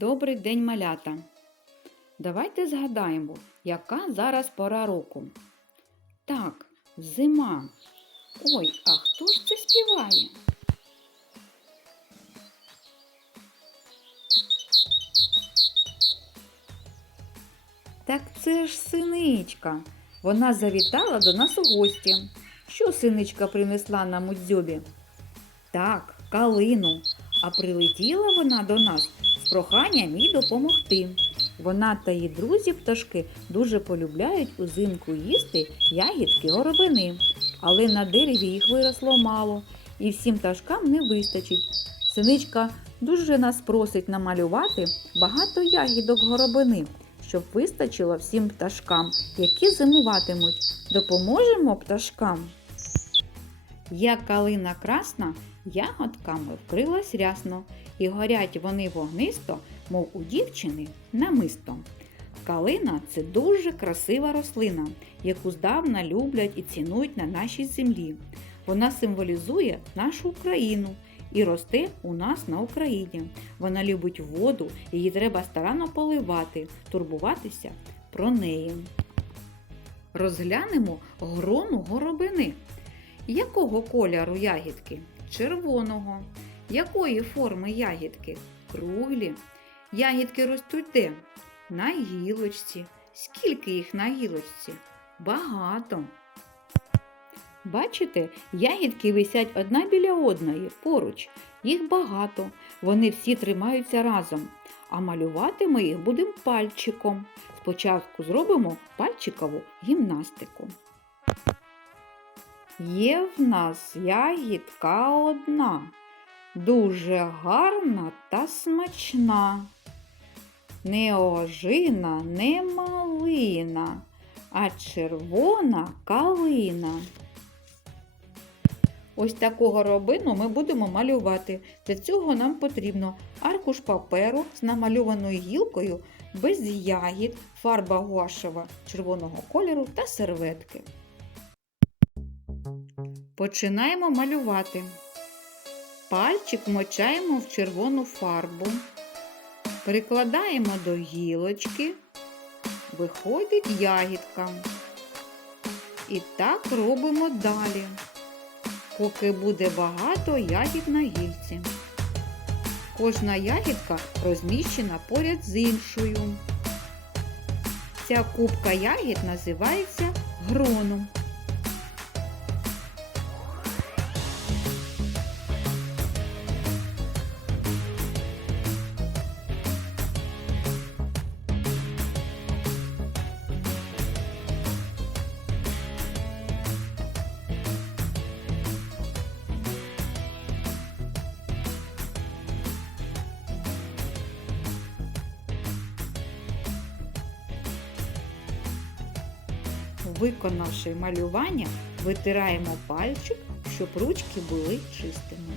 Добрий день, малята! Давайте згадаємо, яка зараз пора року. Так, зима. Ой, а хто ж це співає? Так це ж синичка. Вона завітала до нас у гості. Що синичка принесла нам у дзьобі? Так, калину. А прилетіла вона до нас з проханням їй допомогти. Вона та її друзі пташки дуже полюбляють узимку їсти ягідки горобини, але на дереві їх виросло мало, і всім пташкам не вистачить. Синичка дуже нас просить намалювати багато ягідок горобини, щоб вистачило всім пташкам, які зимуватимуть. Допоможемо пташкам. Як калина красна, ягодками вкрилась рясно, і горять вони вогнисто, мов у дівчини намисто. Калина це дуже красива рослина, яку здавна люблять і цінують на нашій землі. Вона символізує нашу Україну і росте у нас на Україні. Вона любить воду, її треба старанно поливати, турбуватися про неї. Розглянемо грону горобини. Якого кольору ягідки? Червоного. Якої форми ягідки? Круглі. Ягідки ростуть де? На гілочці. Скільки їх на гілочці? Багато. Бачите, ягідки висять одна біля одної поруч. Їх багато. Вони всі тримаються разом. А малювати ми їх будемо пальчиком. Спочатку зробимо пальчикову гімнастику. Є в нас ягідка одна, дуже гарна та смачна. Не ожина, не малина, а червона калина. Ось таку горобину ми будемо малювати. Для цього нам потрібно аркуш паперу з намальованою гілкою без ягід, фарба гуашева червоного кольору та серветки. Починаємо малювати. Пальчик мочаємо в червону фарбу, прикладаємо до гілочки, виходить ягідка. І так робимо далі, поки буде багато ягід на гільці. Кожна ягідка розміщена поряд з іншою. Ця кубка ягід називається гроном. Виконавши малювання, витираємо пальчик, щоб ручки були чистими.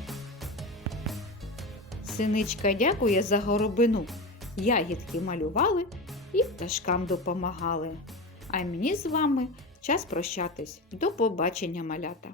Синичка дякує за горобину. Ягідки малювали і пташкам допомагали. А мені з вами час прощатись. До побачення, малята!